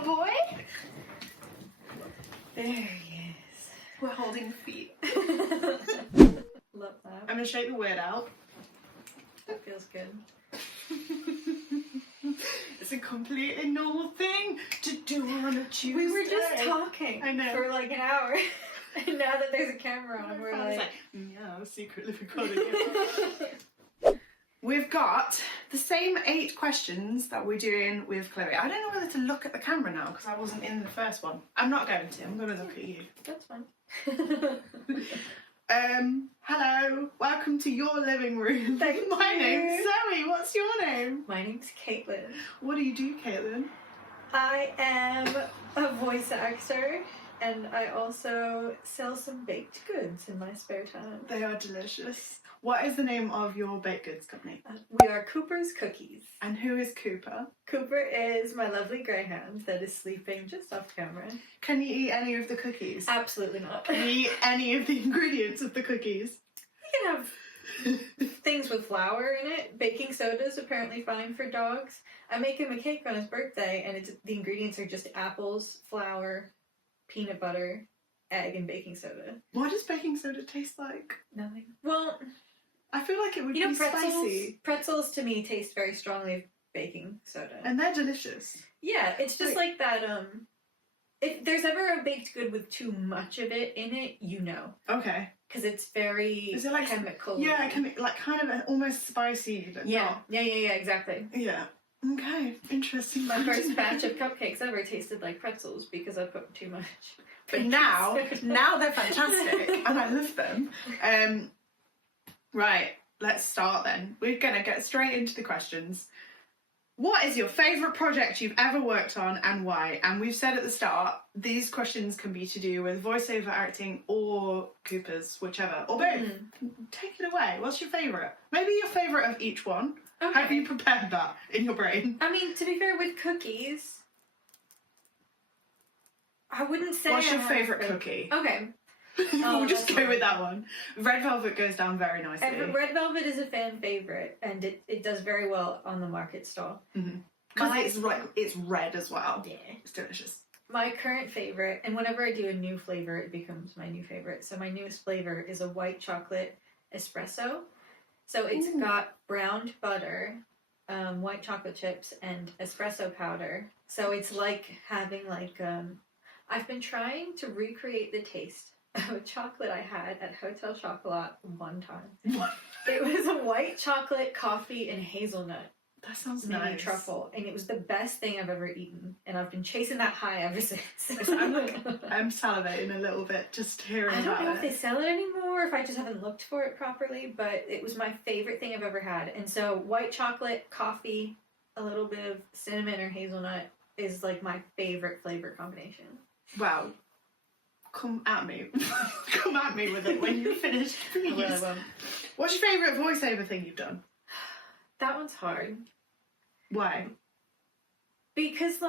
our boy. There he is. We're holding feet. Love that. I'm going to shake the weird out. That feels good. It's a completely normal thing to do on a Tuesday. We were just talking I know. for like an hour. And now that there's a camera on, we're like... yeah, I was secretly recording it. We've got the same 8 questions that we're doing with Chloe. I don't know whether to look at the camera now because I wasn't in the first one. I'm not going to. I'm going to look at you. That's fine. Hello. Welcome to your living room. Thank My you. name's Zoe. What's your name? My name's Caitlin. What do you do, Caitlin? I am a voice actor, and I also sell some baked goods in my spare time. They are delicious. What is the name of your baked goods company? We are Cooper's Cookies. And who is Cooper? Cooper is my lovely greyhound that is sleeping just off camera. Can you eat any of the cookies? Absolutely not. Can you eat any of the ingredients of the cookies? You can have things with flour in it. Baking soda is apparently fine for dogs. I make him a cake on his birthday, and the ingredients are just apples, flour, peanut butter, egg, and baking soda. What does baking soda taste like? Nothing. Well, I feel like it would be pretzels, spicy. Pretzels to me taste very strongly of baking soda. And they're delicious. Yeah, it's just like that, if there's ever a baked good with too much of it in it, you know. Okay. Because it's very Is it like chemical. Yeah, like kind of almost spicy, but not. Yeah, exactly. Yeah. Okay, interesting. My first batch of cupcakes ever tasted like pretzels because I put too much. But now they're fantastic and I love them. Right, let's start then. We're going to get straight into the questions. What is your favourite project you've ever worked on and why? And we've said at the start, these questions can be to do with voiceover acting or Cooper's, whichever, or both. Take it away. What's your favourite? Maybe your favourite of each one. Okay. Have you prepared that in your brain? I mean, to be fair, with cookies, I wouldn't say. What's your favourite cookie? Okay. We'll just that's go fine. with that one. Red velvet goes down very nicely. Red velvet is a fan favourite, and it does very well on the market stall. Because it's red as well. Yeah. It's delicious. My current favourite, and whenever I do a new flavour, it becomes my new favourite. So my newest flavour is a white chocolate espresso. So it's got browned butter, white chocolate chips, and espresso powder. So it's like having I've been trying to recreate the taste of a chocolate I had at Hotel Chocolat one time. What? It was a white chocolate, coffee, and hazelnut. That sounds Mini nice. truffle, and it was the best thing I've ever eaten, and I've been chasing that high ever since. I'm salivating a little bit just hearing I about don't know if it. they sell it anymore, if I just haven't looked for it properly, but it was my favorite thing I've ever had. And so white chocolate, coffee, a little bit of cinnamon or hazelnut is like my favorite flavor combination. Wow. Come at me. Come at me with it when you're finished, please. I will. What's your favourite voiceover thing you've done? That one's hard. Why? Because,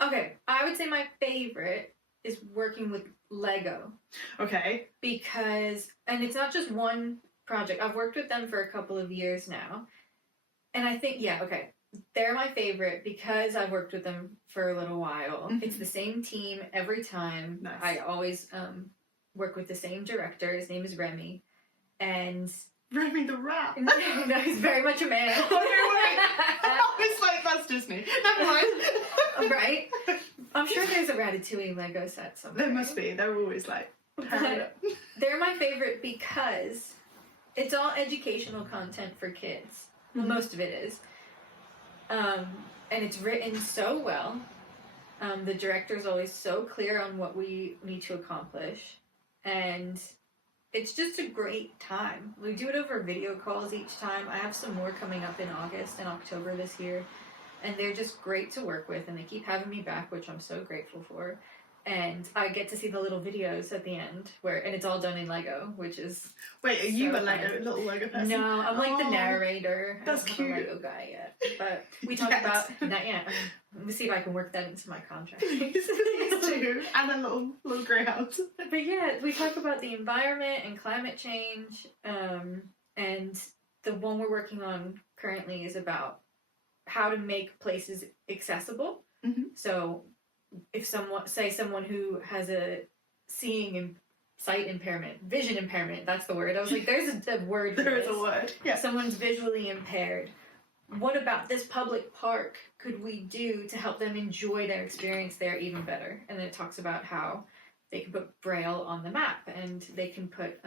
okay, I would say my favorite is working with Lego. Okay. Because, and it's not just one project. I've worked with them for a couple of years now. And I think, they're my favorite because I've worked with them for a little while. It's the same team every time. Nice. I always work with the same director. His name is Remy. And... Remy the rat. No, he's very much a man. Okay, wait. It's like, that's Disney. Never mind. Right? I'm sure there's a Ratatouille Lego set somewhere. There must be. They're always They're my favorite because it's all educational content for kids. Well, most of it is. And it's written so well. The director's always so clear on what we need to accomplish. And it's just a great time. We do it over video calls each time. I have some more coming up in August and October this year. And they're just great to work with. And they keep having me back, which I'm so grateful for. And I get to see the little videos at the end, and it's all done in Lego, which is Wait, are you a little Lego person? No, I'm like the narrator. That's I'm not cute. a Lego guy yet, but we talk about not yet. Let me see if I can work that into my contract. Please do, and a little greyhound. But yeah, we talk about the environment and climate change, and the one we're working on currently is about how to make places accessible. Mm-hmm. So if someone who has a seeing and sight impairment, vision impairment, that's the word. I was like, there's a word for There this. is a word. Yeah. Someone's visually impaired. What about this public park could we do to help them enjoy their experience there even better? And then it talks about how they can put Braille on the map, and they can put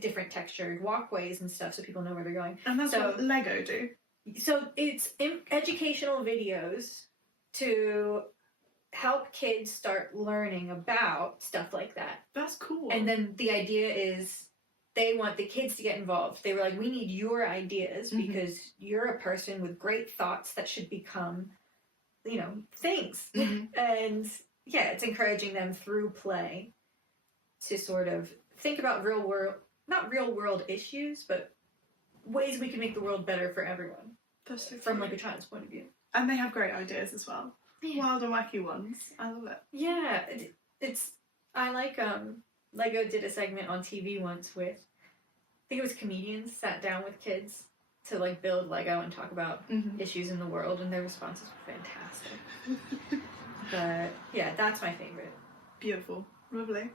different textured walkways and stuff so people know where they're going. And that's what Lego do. So it's educational videos to help kids start learning about stuff like that. That's cool. And then the idea is they want the kids to get involved. They were like, we need your ideas because you're a person with great thoughts that should become, things. And yeah, it's encouraging them through play to sort of think about not real world issues, but ways we can make the world better for everyone. That's so from cute. like a child's point of view. And they have great ideas as well. Yeah. Wild and wacky ones. I love it. Yeah, I like Lego did a segment on TV once with, I think it was comedians sat down with kids to like build Lego and talk about issues in the world, and their responses were fantastic. But yeah, that's my favorite. Beautiful. Lovely.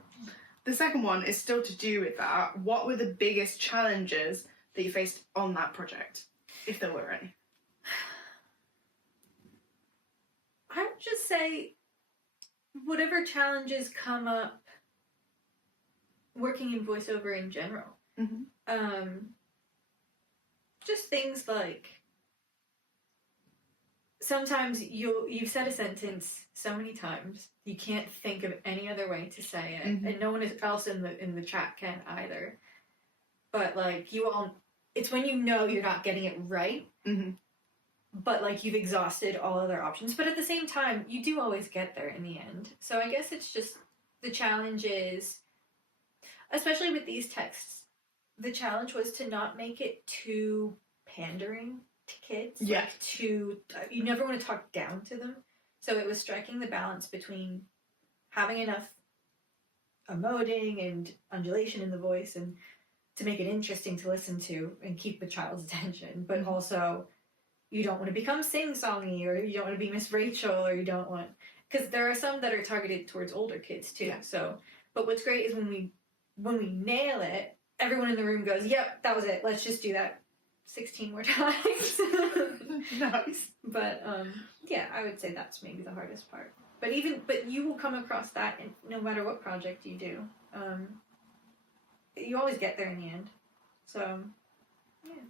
The second one is still to do with that. What were the biggest challenges that you faced on that project, if there were any? I would just say whatever challenges come up working in voiceover in general. Just things like sometimes you've said a sentence so many times you can't think of any other way to say it, and no one else in the chat can either. But like it's when you're not getting it right. But like you've exhausted all other options, but at the same time you do always get there in the end. So I guess it's just the challenge is, especially with these texts, the challenge was to not make it too pandering to kids. Yeah. Like you never want to talk down to them. So it was striking the balance between having enough emoting and undulation in the voice and to make it interesting to listen to and keep the child's attention, but also you don't want to become sing-songy, or you don't want to be Miss Rachel, or you don't want... Because there are some that are targeted towards older kids, too. Yeah. So, but what's great is when we nail it, everyone in the room goes, yep, that was it. Let's just do that 16 more times. Nice. But, yeah, I would say that's maybe the hardest part. But you will come across that no matter what project you do. You always get there in the end. So, yeah.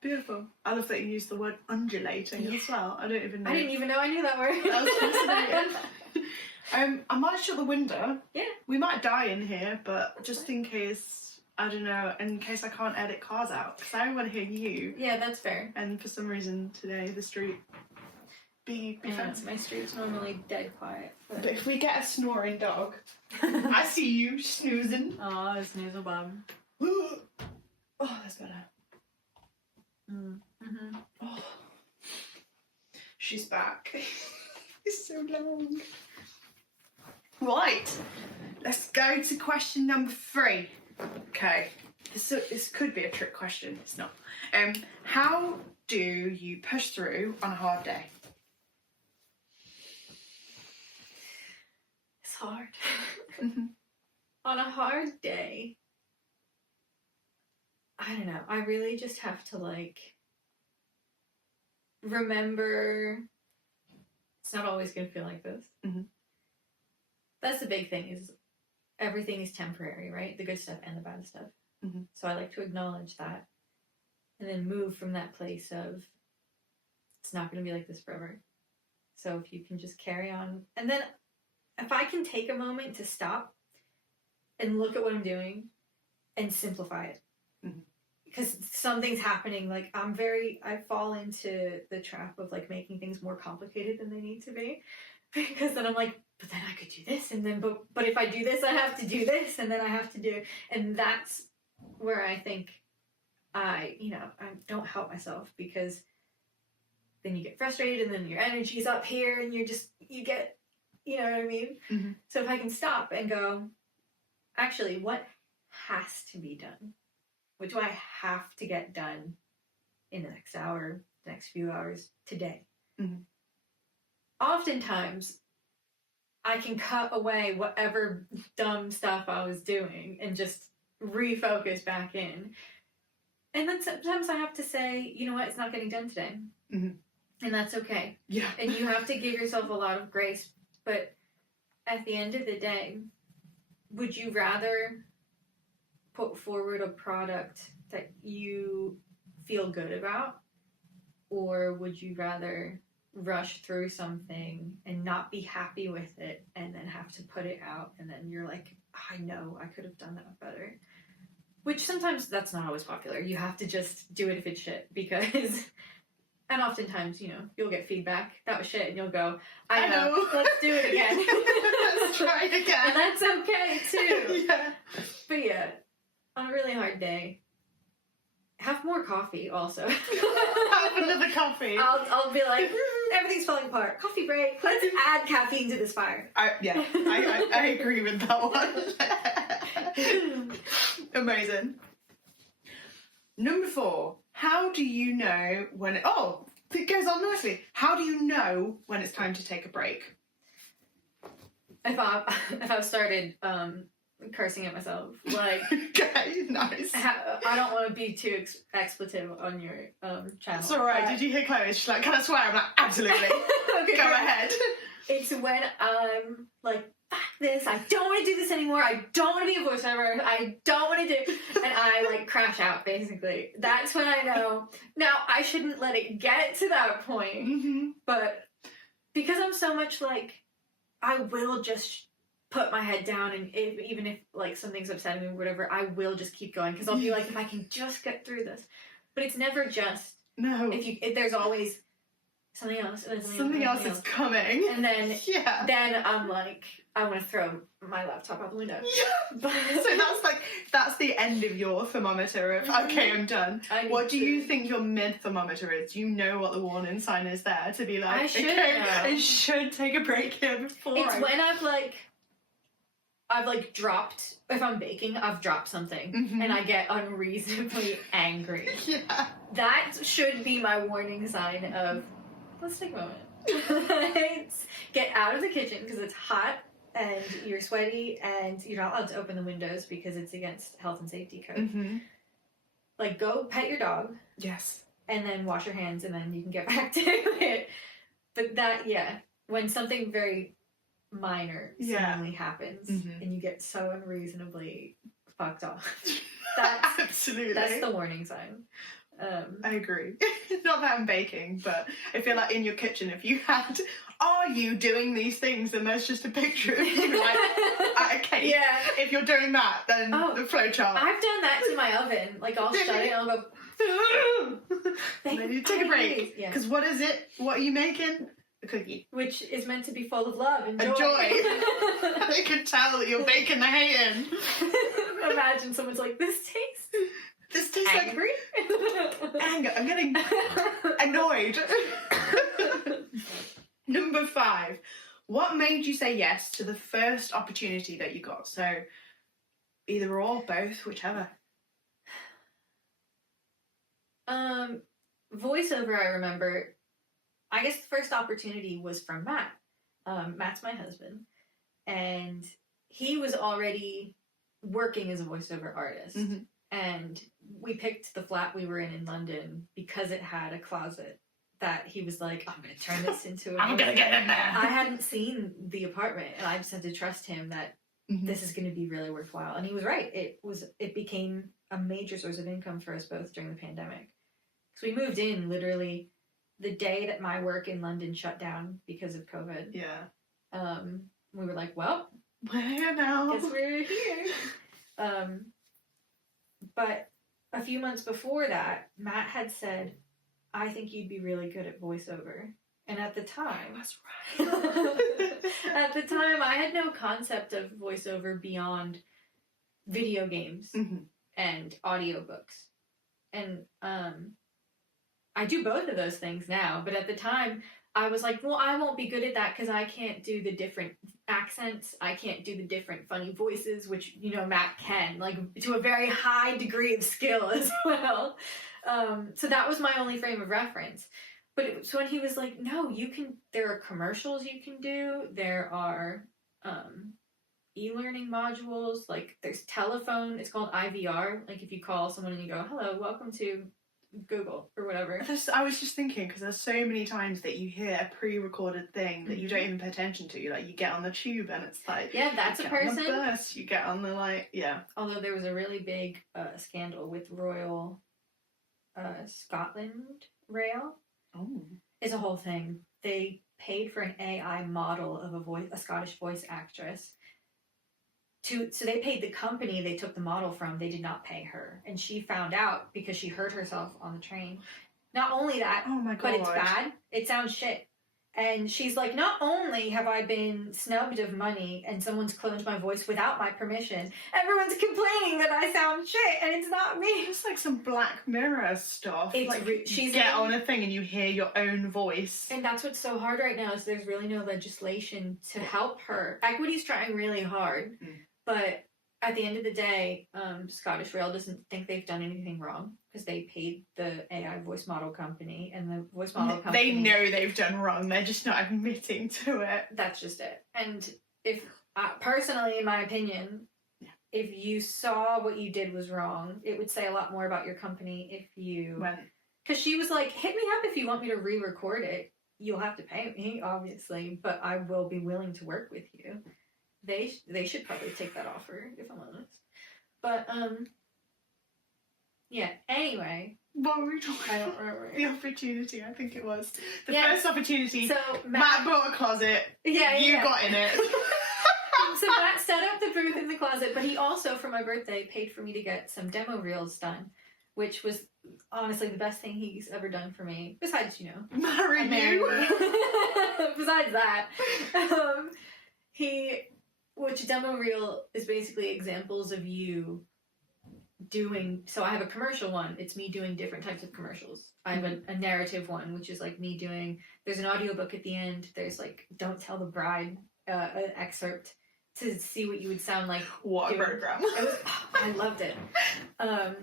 Beautiful. I love that you used the word undulating as well. I didn't even know. I didn't even know I knew that word. That was fascinating. I might shut the window. Yeah. We might die in here, but just in case, I don't know, in case I can't edit cars out, because I want to hear you. Yeah, that's fair. And for some reason today, the street be fancy. My street's normally dead quiet. But if we get a snoring dog, I see you snoozing. Oh, snoozle bum. Oh, that's better. Oh, she's back. It's so long. Right, let's go to question number 3. Okay, this could be a trick question. It's not. How do you push through on a hard day? It's hard. On a hard day, I don't know. I really just have to remember it's not always going to feel like this. That's the big thing, is everything is temporary, right? The good stuff and the bad stuff. So I like to acknowledge that and then move from that place of it's not going to be like this forever. So if you can just carry on, and then if I can take a moment to stop and look at what I'm doing and simplify it. Because something's happening, I fall into the trap of making things more complicated than they need to be, because then I'm like, but then I could do this, and then but if I do this, I have to do this, and then I have to do, and that's where I think I don't help myself, because then you get frustrated, and then your energy's up here, and you get, you know what I mean? So if I can stop and go, actually, what has to be done? What do I have to get done in the next hour, the next few hours, today. Mhm. Oftentimes, I can cut away whatever dumb stuff I was doing and just refocus back in. And then sometimes I have to say, you know what, it's not getting done today. Mhm. And that's okay. Yeah. And you have to give yourself a lot of grace. But at the end of the day, would you rather put forward a product that you feel good about? Or would you rather rush through something and not be happy with it and then have to put it out and then you're like, I know I could have done that better? Which sometimes that's not always popular. You have to just do it if it's shit, because and oftentimes, you know, you'll get feedback, that was shit, and you'll go, I know. Let's do it again. Let's try it again. And that's okay too. Yeah. But yeah, on a really hard day, have more coffee also. Have another coffee. I'll be like, everything's falling apart. Coffee break. Let's add caffeine to this fire. I agree with that one. Amazing. Number 4. How do you know when it goes on nicely. How do you know when it's time to take a break? If I've started cursing at myself, like, okay, nice. I don't want to be too expletive on your channel. It's alright. Did you hear Chloe? She's like, can I swear? I'm like, absolutely. Okay, go ahead. It's when I'm like, fuck this, I don't want to do this anymore, I don't want to be a voiceover, I don't want to do, and I like crash out basically. That's when I know. Now, I shouldn't let it get to that point, Mm-hmm. but because I'm so much like, I will just put my head down, and even if like something's upsetting me or whatever, I will just keep going, because I'll be like, if I can just get through this. But it's never just, No. if there's always something else, and then Something else is coming. and then Yeah. then I'm like, I want to throw my laptop out the window. Yeah. But So that's the end of your thermometer of, okay, I'm done. What do you think your mid thermometer is? Do you know what the warning sign is there to be like, I should okay, know. I should take a break here before It's when I've dropped, if I'm baking, I've dropped something, Mhm. and I get unreasonably angry. Yeah. That should be my warning sign of, let's take a moment. Get out of the kitchen because it's hot and you're sweaty and you're not allowed to open the windows because it's against health and safety code. Mm-hmm. Like, go pet your dog Yes. and then wash your hands and then you can get back to it. But that, yeah, when something very minor seemingly happens, Mhm. and you get so unreasonably fucked off, that's Absolutely. that's the warning sign. I agree. Not that I'm baking, but I feel like in your kitchen, if you had, are you doing these things? And there's just a picture of you like at a cake. Yeah. If you're doing that, then the flowchart. I've done that to my oven. Like, I'll shut it and I'll go, And then you take a break. Yeah. Because what is it? What are you making? A cookie. Which is meant to be full of love and joy. A joy. I can tell that you're baking the hating. Imagine someone's like, this tastes angry. Anger. I'm getting annoyed. Number 5. What made you say yes to the first opportunity that you got? So either or, both, whichever. Voiceover, I remember, I guess the first opportunity was from Matt. Matt's my husband. And he was already working as a voiceover artist. Mm-hmm. And we picked the flat we were in London because it had a closet that he was like, I'm going to turn this into a... I'm going to get in there. I hadn't seen the apartment, and I just had to trust him that Mm-hmm. this is going to be really worthwhile. And he was right. It became a major source of income for us both during the pandemic. So we moved in literally the day that my work in London shut down because of COVID. Yeah. We were like, well, we're here now. guess we're here. But a few months before that, Matt had said, I think you'd be really good at voiceover. And at the time, That's right. at the time, I had no concept of voiceover beyond video games Mm-hmm. and audiobooks. And I do both of those things now, but at the time, I was like, well, I won't be good at that because I can't do the different accents. I can't do the different funny voices, which, you know, Matt can, like, to a very high degree of skill as well. So that was my only frame of reference. But so when he was like, no, you can, there are commercials you can do. There are e-learning modules. Like, there's telephone. It's called IVR. Like, if you call someone and you go, hello, welcome to Google or whatever. I was just thinking, because there's so many times that you hear a pre-recorded thing that you don't even pay attention to. Like, you get on the tube and it's like, yeah, that's a person. You get on the bus, you get on the, like, yeah. Although there was a really big scandal with Royal Scotland Rail. Oh. It's a whole thing. They paid for an AI model of a Scottish voice actress. So they paid the company they took the model from. They did not pay her, and she found out because she hurt herself on the train. Not only that, oh my God, but it's bad. It sounds shit. And she's like, not only have I been snubbed of money and someone's cloned my voice without my permission, everyone's complaining that I sound shit, and it's not me. It's like some Black Mirror stuff. It's like, she's get on a thing and you hear your own voice. And that's what's so hard right now is there's really no legislation to help her. Equity's trying really hard, but at the end of the day, Scottish Rail doesn't think they've done anything wrong because they paid the AI voice model company, and the voice model company... They know they've done wrong. They're just not admitting to it. That's just it. And if, personally, in my opinion, if you saw what you did was wrong, it would say a lot more about your company if you... Because she was like, hit me up if you want me to re-record it. You'll have to pay me, obviously, but I will be willing to work with you. They should probably take that offer, if I'm honest. But, yeah, anyway. What were we talking I don't remember. The opportunity, I think it was. The first opportunity. So Matt bought a closet. Yeah, you got in it. So Matt set up the booth in the closet, but he also, for my birthday, paid for me to get some demo reels done, which was honestly the best thing he's ever done for me. Besides, you know, marry you. Besides that, which demo reel is basically examples of you doing. So I have a commercial one. It's me doing different types of commercials. I have a narrative one, which is like me doing. There's an audiobook at the end. There's like Don't Tell the Bride, an excerpt to see what you would sound like. What a program! I loved it. So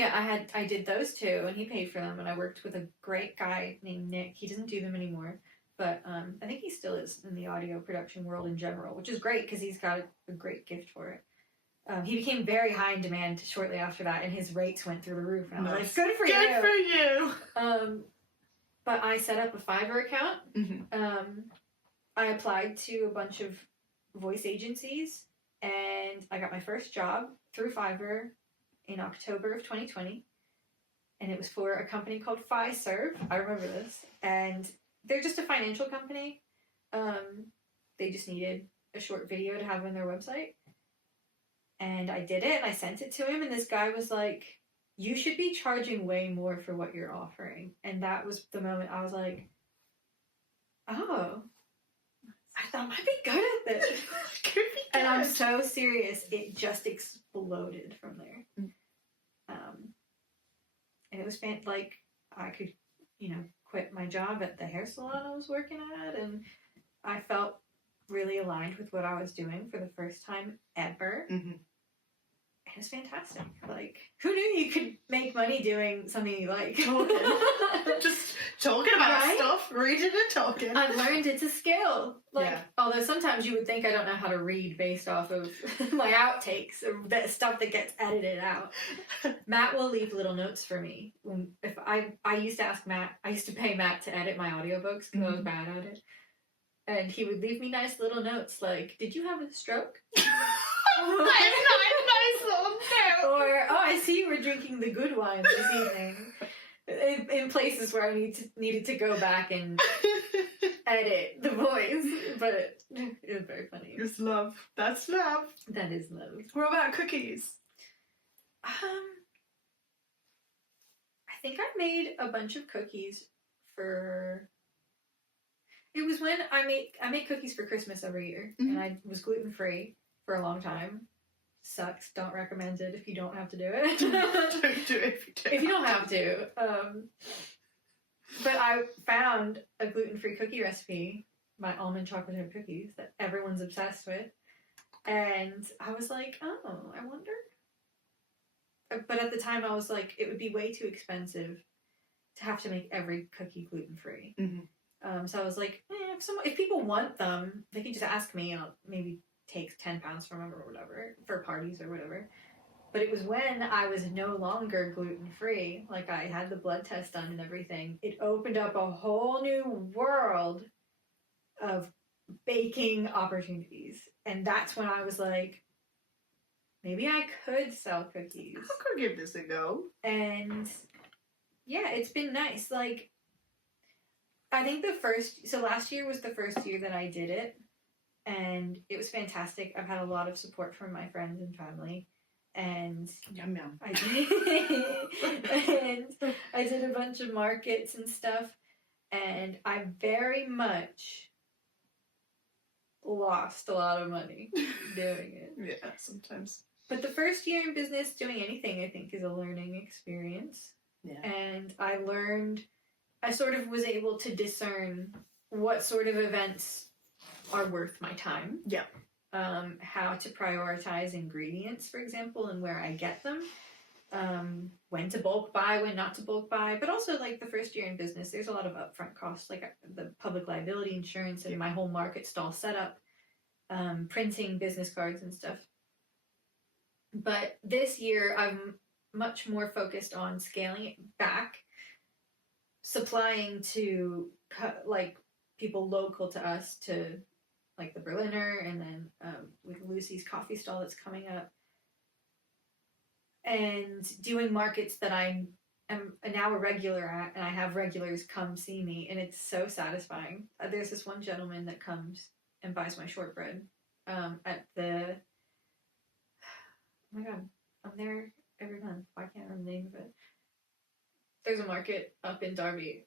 yeah, I did those two, and he paid for them, and I worked with a great guy named Nick. He doesn't do them anymore, but I think he still is in the audio production world in general, which is great because he's got a great gift for it. He became very high in demand shortly after that, and his rates went through the roof. And I was like, "Good for you!" Good for you. But I set up a Fiverr account. Mm-hmm. I applied to a bunch of voice agencies, and I got my first job through Fiverr in October of 2020, and it was for a company called Fiserv. I remember this, and they're just a financial company. They just needed a short video to have on their website, and I did it, and I sent it to him, and this guy was like, you should be charging way more for what you're offering. And that was the moment I was like, oh, I thought I might be good at this. And I'm so serious, it just exploded from there. And it was like I could, quit my job at the hair salon I was working at, and I felt really aligned with what I was doing for the first time ever. Mm-hmm. It was fantastic. Like, who knew you could make money doing something you like? Talking. Just talking about stuff, reading and talking. I've learned it's a skill. Although sometimes you would think I don't know how to read based off of my outtakes or the stuff that gets edited out. Matt will leave little notes for me. If I used to ask Matt, I used to pay Matt to edit my audiobooks because I was bad at it. And he would leave me nice little notes like, did you have a stroke? Nice little note. Or, oh, I see you were drinking the good wine this evening. In places where I needed to go back and edit the voice. But it was very funny. It's love. That's love. That is love. What about cookies? I think I made a bunch of cookies for... It was when I make cookies for Christmas every year. Mm-hmm. And I was gluten-free for a long time. Sucks. Don't recommend it if you don't have to do it. Don't do it if you don't. If you don't have to. But I found a gluten-free cookie recipe, my almond chocolate chip cookies, that everyone's obsessed with. And I was like, oh, I wonder. But at the time, I was like, it would be way too expensive to have to make every cookie gluten-free. Mm-hmm. So I was like, if people want them, they can just ask me, and I'll maybe take 10 pounds from them or whatever, for parties or whatever. But it was when I was no longer gluten-free, like I had the blood test done and everything, it opened up a whole new world of baking opportunities. And that's when I was like, maybe I could sell cookies. I could give this a go. And yeah, it's been nice. Like, I think last year was the first year that I did it. And it was fantastic. I've had a lot of support from my friends and family. And yum yum. I did. And I did a bunch of markets and stuff. And I very much lost a lot of money doing it. Yeah, sometimes. But the first year in business doing anything, I think, is a learning experience. Yeah. And I sort of was able to discern what sort of events are worth my time. Yeah. How to prioritize ingredients, for example, and where I get them. When to bulk buy, when not to bulk buy. But also, like, the first year in business, there's a lot of upfront costs, like the public liability insurance and my whole market stall setup, printing business cards and stuff. But this year, I'm much more focused on scaling it back, supplying to, like, people local to us, to, like, the Berliner, and then with Lucy's coffee stall that's coming up, and doing markets that I am now a regular at, and I have regulars come see me, and it's so satisfying. There's this one gentleman that comes and buys my shortbread at the... Oh my god, I'm there every month. Why can't I remember the name of it? There's a market up in Derby.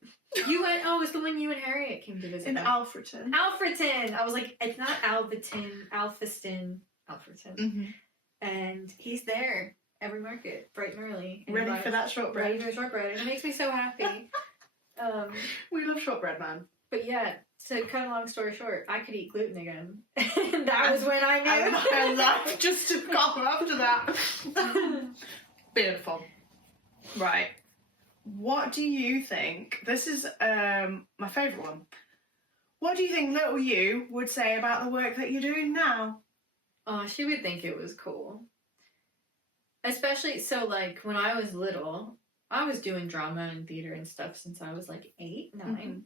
You went, it's the one you and Harriet came to visit. In Alfreton. Alfreton! I was like, it's not Alberton, Alfreston, Alfreton. Mm-hmm. And he's there every market, bright and early. And Ready for that shortbread. Ready for the shortbread. And it makes me so happy. We love shortbread, man. But yeah, to cut a long story short, I could eat gluten again. And that was when I knew. I laughed just to go after that. Beautiful. Right. What do you think? This is my favourite one. What do you think little you would say about the work that you're doing now? Oh, she would think it was cool. Especially, so, like, when I was little, I was doing drama and theatre and stuff since I was, like, 8, 9. Mm-hmm.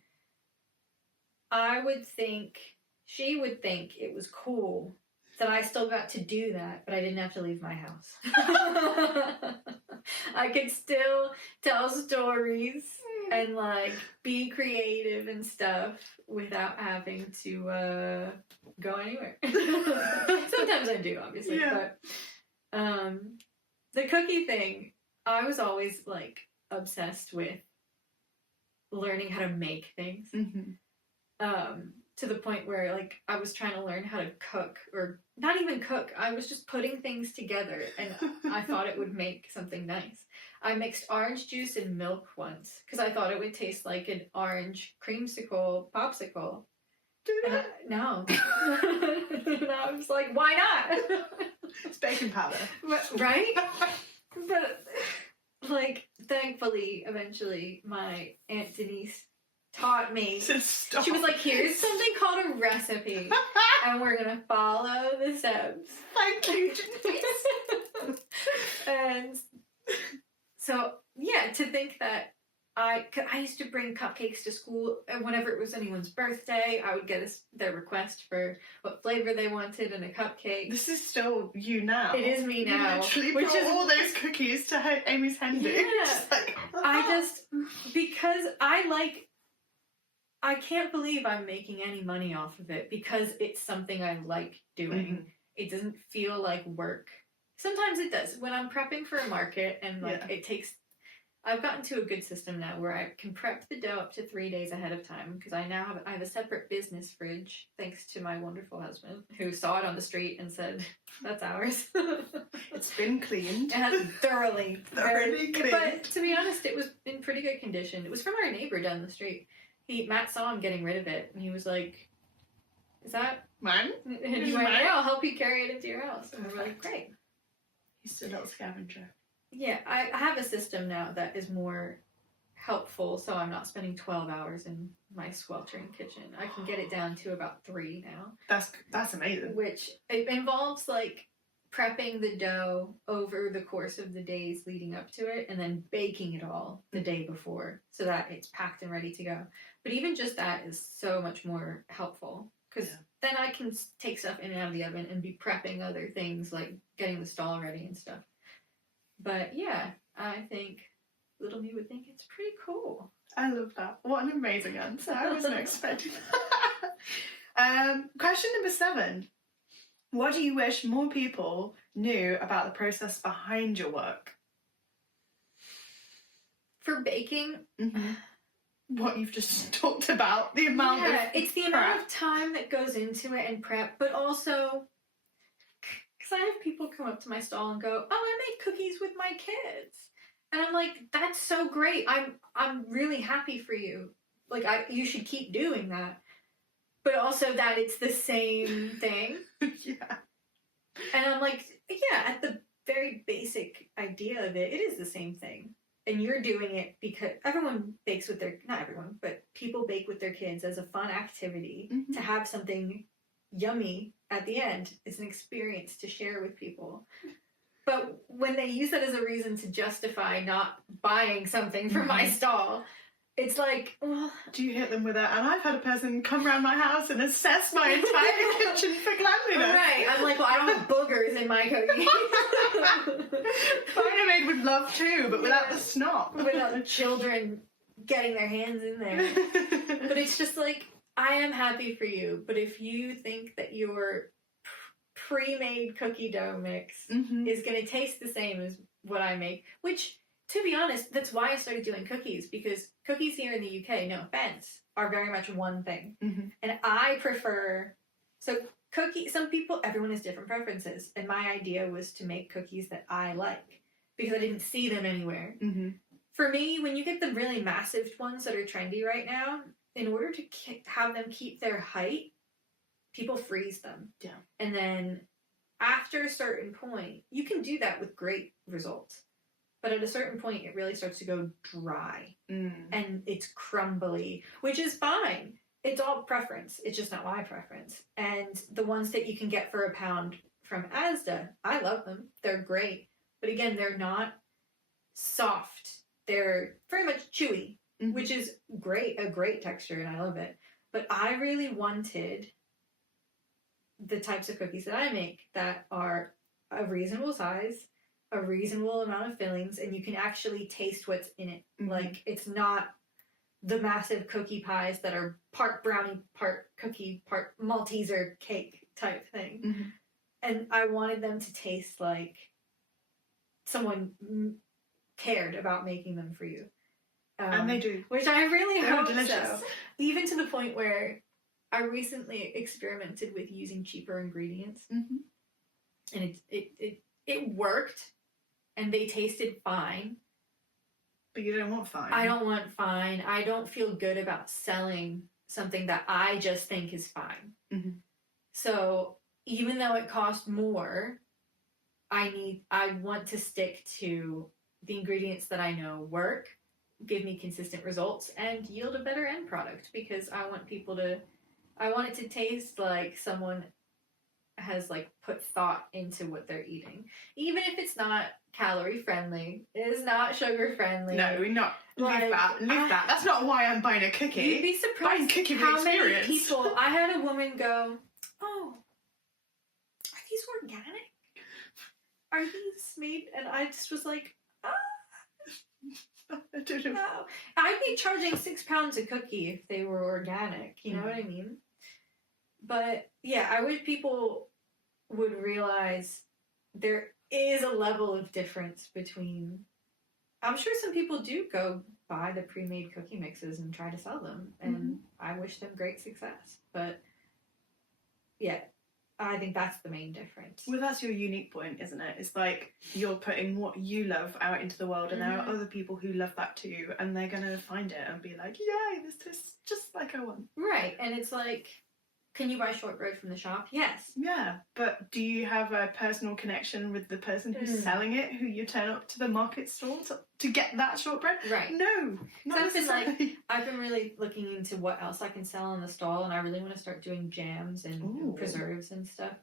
She would think it was cool that I still got to do that, but I didn't have to leave my house. I could still tell stories and, like, be creative and stuff without having to go anywhere. Sometimes I do, obviously, yeah. But the cookie thing, I was always, like, obsessed with learning how to make things. Mm-hmm. To the point where, like, I was trying to learn how to cook, or not even cook, I was just putting things together, and I thought it would make something nice. I mixed orange juice and milk once, because I thought it would taste like an orange creamsicle popsicle. No. And I was like, why not? It's baking powder. Right? But, like, thankfully, eventually, my Aunt Denise taught me. She was like, here's something called a recipe, and we're gonna follow the steps. Thank you, Denise. And so, yeah, to think that I used to bring cupcakes to school, and whenever it was anyone's birthday, I would get their request for what flavor they wanted in a cupcake. This is still you now. It is me now. You literally brought all those cookies to Amy's hen do. Yeah. Because I can't believe I'm making any money off of it, because it's something I like doing. Mm-hmm. It doesn't feel like work. Sometimes it does. When I'm prepping for a market and, like, it takes I've gotten to a good system now where I can prep the dough up to 3 days ahead of time because I have a separate business fridge thanks to my wonderful husband who saw it on the street and said, "That's ours." It's been cleaned. It has thoroughly cleaned. But to be honest, it was in pretty good condition. It was from our neighbor down the street. Matt saw him getting rid of it, and he was like, "Is that mine?" And he went, "Yeah, I'll help you carry it into your house." And we were like, "Great." He's a little scavenger. Yeah, I have a system now that is more helpful, so I'm not spending 12 hours in my sweltering kitchen. I can get it down to about 3 now. That's amazing. Which it involves like prepping the dough over the course of the days leading up to it, and then baking it all the day before so that it's packed and ready to go. But even just that is so much more helpful because then I can take stuff in and out of the oven and be prepping other things like getting the stall ready and stuff. But yeah, I think little me would think it's pretty cool. I love that. What an amazing answer. I wasn't expecting that. Question number 7. What do you wish more people knew about the process behind your work? For baking, what you've just talked about, the amount of it's the amount of time that goes into it and prep, but also because I have people come up to my stall and go, "Oh, I make cookies with my kids," and I'm like, "That's so great! I'm really happy for you. Like, you should keep doing that." But also that it's the same thing. Yeah. And I'm like, yeah, at the very basic idea of it is the same thing. And you're doing it because everyone bakes with not everyone, but people bake with their kids as a fun activity to have something yummy at the end. It's an experience to share with people. But when they use that as a reason to justify not buying something from my stall, it's like, well... Do you hit them with that? And I've had a person come around my house and assess my entire kitchen for cleanliness. Right. I'm like, well, I don't have boogers in my cookies. Mine are made with love too, but without the snot. Without the children getting their hands in there. But it's just like, I am happy for you, but if you think that your pre-made cookie dough mix is going to taste the same as what I make, which... To be honest, that's why I started doing cookies, because cookies here in the UK, no offense, are very much one thing. And I prefer... So everyone has different preferences. And my idea was to make cookies that I like, because I didn't see them anywhere. For me, when you get the really massive ones that are trendy right now, in order to have them keep their height, people freeze them. Yeah. And then after a certain point, you can do that with great results. But at a certain point, it really starts to go dry. And it's crumbly, which is fine. It's all preference. It's just not my preference. And the ones that you can get for £1 from Asda, I love them. They're great. But again, they're not soft. They're very much chewy, which is a great texture, and I love it. But I really wanted the types of cookies that I make that are a reasonable size, a reasonable amount of fillings, and you can actually taste what's in it. Like, it's not the massive cookie pies that are part brownie, part cookie, part Malteser cake type thing. And I wanted them to taste like someone cared about making them for you. And they do. Which I really hope delicious. so. Even to the point where I recently experimented with using cheaper ingredients. And it worked. And they tasted fine. But you don't want fine. I don't want fine. I don't feel good about selling something that I just think is fine. So even though it costs more, I want to stick to the ingredients that I know work, give me consistent results, and yield a better end product, because I want it to taste like someone has like put thought into what they're eating, even if it's not calorie friendly, is not sugar friendly. No, we're not. Like, leave that. That's not why I'm buying a cookie. You'd be surprised how many people. I had a woman go, "Oh, are these organic? Are these made?" And I just was like, I don't know. "No, I'd be charging £6 a cookie if they were organic." You know what I mean? But yeah, I wish people would realize there is a level of difference between I'm sure some people do go buy the pre-made cookie mixes and try to sell them, and I wish them great success. But yeah, I think that's the main difference. Well, that's your unique point, isn't it? It's like you're putting what you love out into the world, and there are other people who love that too, and they're going to find it and be like, yay, this tastes just like I want. Right, and it's like, can you buy shortbread from the shop? Yes. Yeah, but do you have a personal connection with the person who's selling it, who you turn up to the market stall to get that shortbread? Right. No, not necessarily. I've been really looking into what else I can sell on the stall, and I really want to start doing jams and preserves and stuff.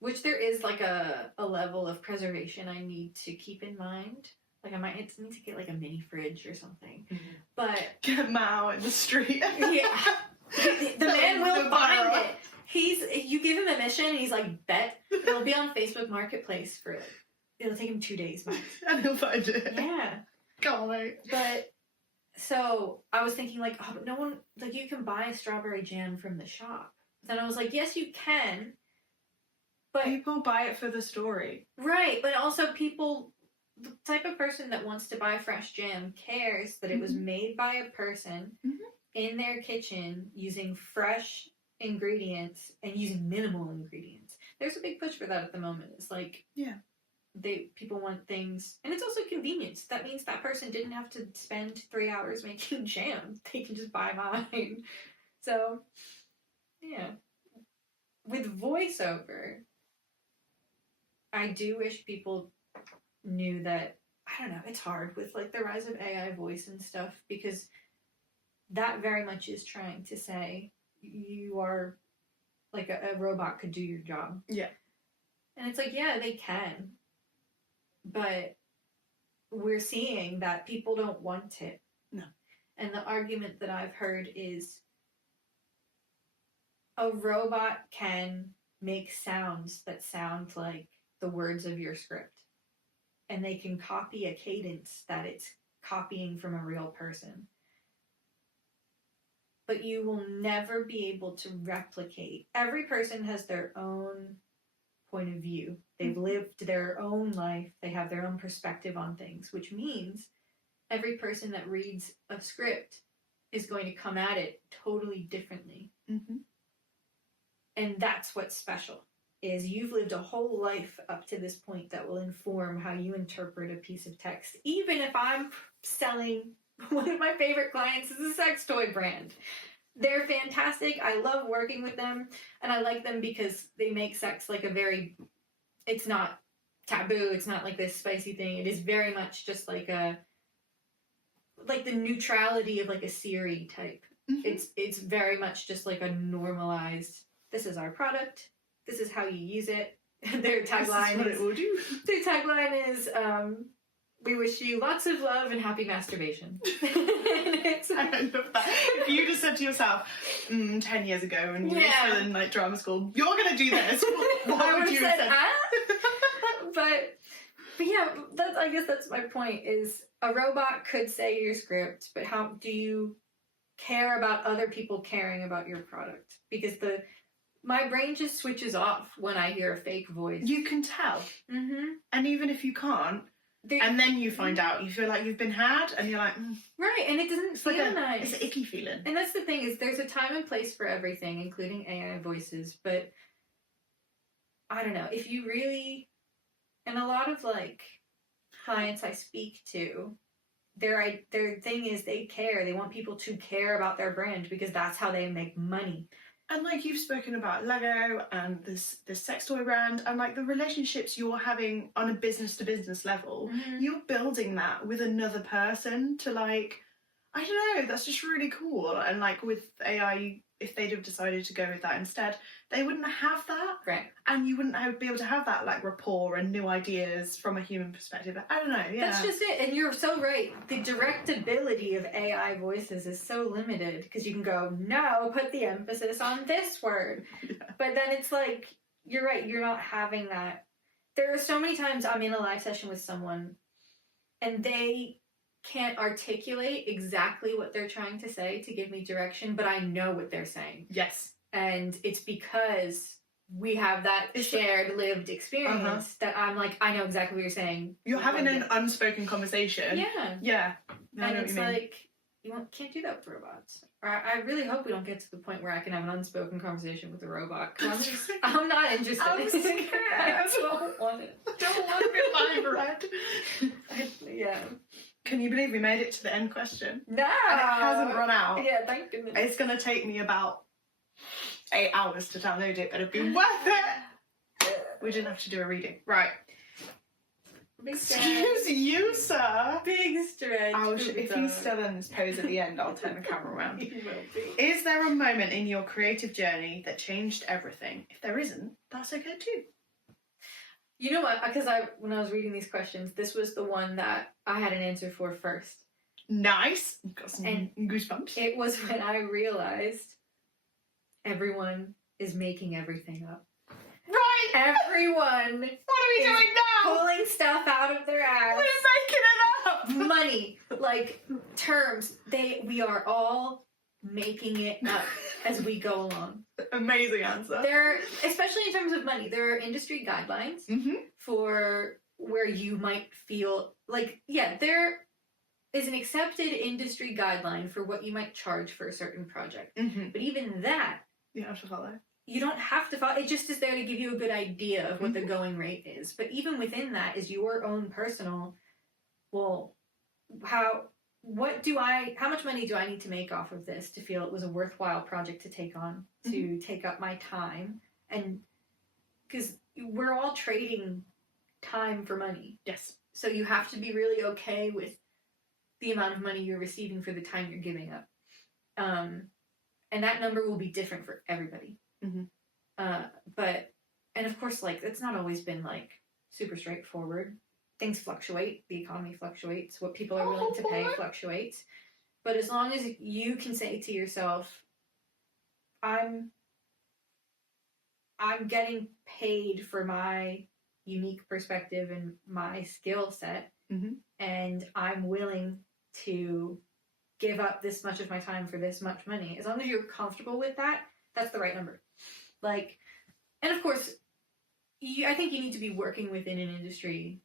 Which there is like a level of preservation I need to keep in mind. Like I might need to get like a mini fridge or something. But get Mao in the street. Yeah. The man will find it. You give him a mission and he's like, bet. It'll be on Facebook Marketplace for it'll take him 2 days max. And he'll find it. Yeah. Go away. But so I was thinking like, oh, but no one, like you can buy strawberry jam from the shop. Then I was like, yes, you can. But people buy it for the story. Right, but also the type of person that wants to buy fresh jam cares that it was made by a person in their kitchen using fresh ingredients and using minimal ingredients. There's a big push for that at the moment. It's like, people want things, and it's also convenience. That means that person didn't have to spend 3 hours making jam. They can just buy mine. So, yeah. With voiceover, I do wish people knew that, I don't know, it's hard with like the rise of AI voice and stuff, because that very much is trying to say you are like a robot could do your job. Yeah. And it's like, yeah, they can. But we're seeing that people don't want it. No. And the argument that I've heard is a robot can make sounds that sound like the words of your script. And they can copy a cadence that it's copying from a real person. But you will never be able to replicate. Every person has their own point of view. They've lived their own life. They have their own perspective on things, which means every person that reads a script is going to come at it totally differently. And that's what's special, is you've lived a whole life up to this point that will inform how you interpret a piece of text. Even if I'm selling, one of my favorite clients is a sex toy brand. They're fantastic. I love working with them, and I like them because they make sex like it's not taboo. It's not like this spicy thing. It is very much just like the neutrality of like a Siri type. It's very much just like a normalized, this is our product, this is how you use it. Their tagline is we wish you lots of love and happy masturbation. I love that. If you just said to yourself 10 years ago when you were still in like drama school, you're gonna do this, what would you have said? But yeah, I guess that's my point, is a robot could say your script, but how do you care about other people caring about your product? Because my brain just switches off when I hear a fake voice. You can tell. And even if you can't, and then you find out, you feel like you've been had, and you're like, right, and it doesn't feel nice. It's an icky feeling. And that's the thing, is there's a time and place for everything, including AI voices, but I don't know, if you really, and a lot of like clients I speak to, their thing is they care. They want people to care about their brand because that's how they make money. And like you've spoken about Lego and this sex toy brand, and like the relationships you're having on a business to business level, you're building that with another person to like, I don't know, that's just really cool. And like with AI, if they'd have decided to go with that instead, they wouldn't have that. Right. And you wouldn't be able to have that like rapport and new ideas from a human perspective. I don't know, yeah. That's just it. And you're so right. The directability of AI voices is so limited, because you can go, no, put the emphasis on this word. Yeah. But then it's like, you're right, you're not having that. There are so many times I'm in a live session with someone and they can't articulate exactly what they're trying to say to give me direction, but I know what they're saying. Yes. And it's because we have that shared lived experience that I'm like, I know exactly what you're saying. You're having an unspoken conversation. Yeah. Yeah. And it's like, can't do that with robots. Or I really hope we don't get to the point where I can have an unspoken conversation with a robot. Cause I'm not interested. I'm scared. I don't want it. I don't want to be live read. Yeah. Can you believe we made it to the end question? No. And it hasn't run out. Yeah, thank goodness. It's going to take me about 8 hours to download it, but it'd be worth it. We didn't have to do a reading. Right. Big Excuse you, sir. Big stretch. If he's still in this pose at the end, I'll turn the camera around. He will be. Is there a moment in your creative journey that changed everything? If there isn't, that's okay too. You know what? Because when I was reading these questions, this was the one that I had an answer for first. Nice. Got some goosebumps. It was when I realized everyone is making everything up. Right. Everyone. What are we doing now? Pulling stuff out of their ass. We're making it up. Money, like terms. We are all making it up as we go along. Amazing answer. Especially in terms of money, there are industry guidelines for where you might feel like, there is an accepted industry guideline for what you might charge for a certain project. But even that, you have to follow. You don't have to follow. It just is there to give you a good idea of what the going rate is. But even within that is your own personal, how much money do I need to make off of this to feel it was a worthwhile project to take on, to take up my time? And because we're all trading time for money. Yes. So you have to be really okay with the amount of money you're receiving for the time you're giving up. And that number will be different for everybody. And of course, it's not always been super straightforward. Things fluctuate. The economy fluctuates. What people are willing to pay fluctuates. But as long as you can say to yourself, I'm getting paid for my unique perspective and my skill set, and I'm willing to give up this much of my time for this much money. As long as you're comfortable with that, that's the right number. And of course, I think you need to be working within an industry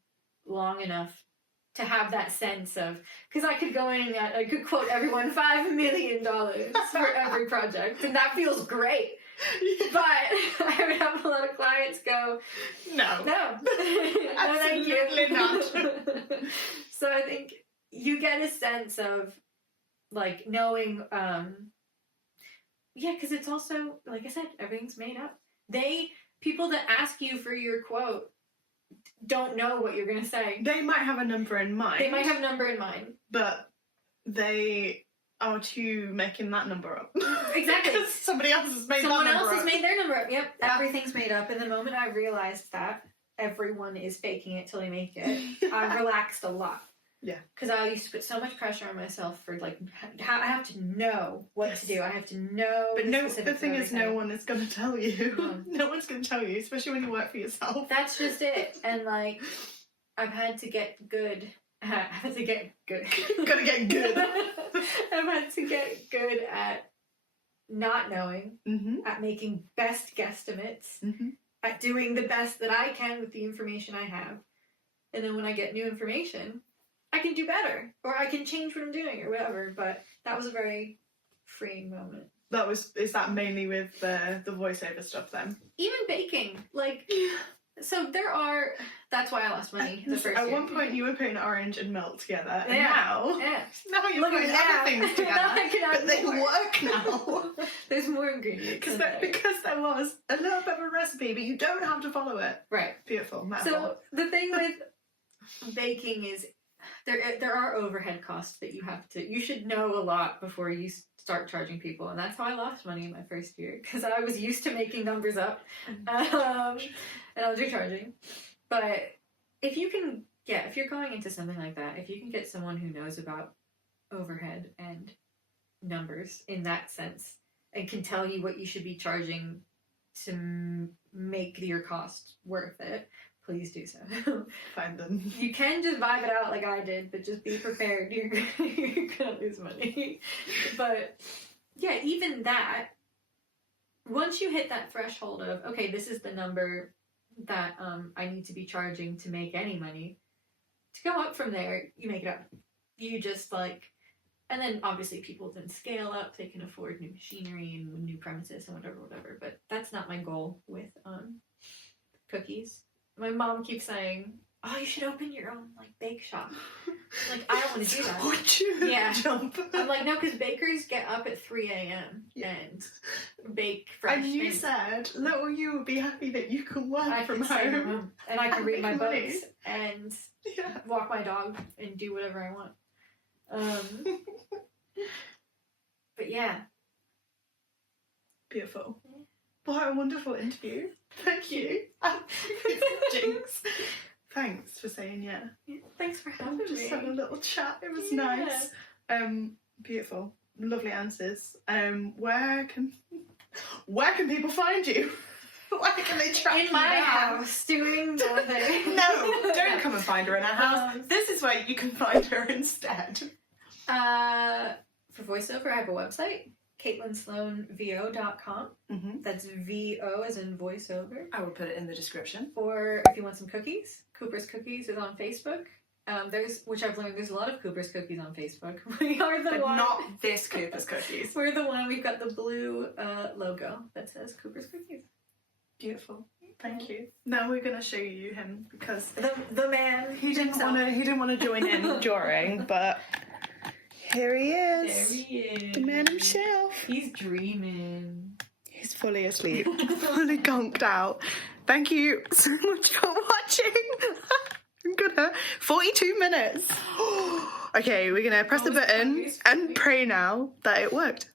long enough to have that sense of, because I could quote everyone $5 million for every project, and that feels great. But I would have a lot of clients go, no, absolutely not. So I think you get a sense of knowing, because it's also, like I said, everything's made up. People that ask you for your quote don't know what you're going to say. They might have a number in mind. But they are too making that number up. Exactly. Because somebody else has made their number up. Yep. Yeah. Everything's made up. And the moment I realized that everyone is faking it till they make it, I relaxed a lot. Yeah. Because I used to put so much pressure on myself for I have to know what to do. I have to know. But the thing is, no one is going to tell you. No one's going to tell you, especially when you work for yourself. That's just it. And I've had to get good. Gotta get good. I've had to get good at not knowing, at making best guesstimates, at doing the best that I can with the information I have. And then when I get new information, I can do better, or I can change what I'm doing, or whatever. But that was a very freeing moment. Is that mainly with the voiceover stuff then? Even baking, so that's why I lost money the first At year. one point you were putting orange and milk together, and now you're Look putting other things together, but they work now. There's more ingredients. Because there was a little bit of a recipe, but you don't have to follow it. Right. Beautiful. So the thing with baking is there are overhead costs that you should know a lot before you start charging people, and that's how I lost money in my first year, because I was used to making numbers up, and I was recharging. But if you're going into something like that, if you can get someone who knows about overhead and numbers in that sense, and can tell you what you should be charging to make your cost worth it, please do so. Find them. You can just vibe it out like I did, but just be prepared. You're gonna lose money. But yeah, even that, once you hit that threshold of, okay, this is the number that I need to be charging to make any money, to go up from there, you make it up. You just like, and then obviously people then scale up, they can afford new machinery and new premises and whatever, but that's not my goal with cookies. My mom keeps saying, oh, you should open your own like bake shop. Like, I don't want to do that. Would you Yeah. jump? I'm like, no, because bakers get up at 3 a.m. and bake fresh And you things. said, little you would be happy that you can work I from can stay home. home and I can read my make money. books and Yeah. walk my dog and do whatever I want. But yeah. Beautiful. What a wonderful interview. Thank you. Jinx. Thanks for saying yeah. Thanks for having Just me. had a little chat. It was Yeah. nice. Beautiful. Lovely answers. Where can people find you? Where can they track In you my down? house, doing nothing. No, don't come and find her in our house. This is where you can find her instead. For voiceover, I have a website, CaitlinSloanVO.com. Mm-hmm. That's VO as in voiceover. I will put it in the description. Or if you want some cookies, Cooper's Cookies is on Facebook. Which I've learned there's a lot of Cooper's Cookies on Facebook. We are the But one. not this Cooper's Cookies. We're the one. We've got the blue logo that says Cooper's Cookies. Beautiful. Thank you. Now we're gonna show you him because The man. he didn't want to join in during, but here he is. There he is. The man himself. He's dreaming. He's fully asleep, fully conked out. Thank you so much for watching. I'm gonna 42 minutes. Okay, we're gonna press the button and pray now that it worked.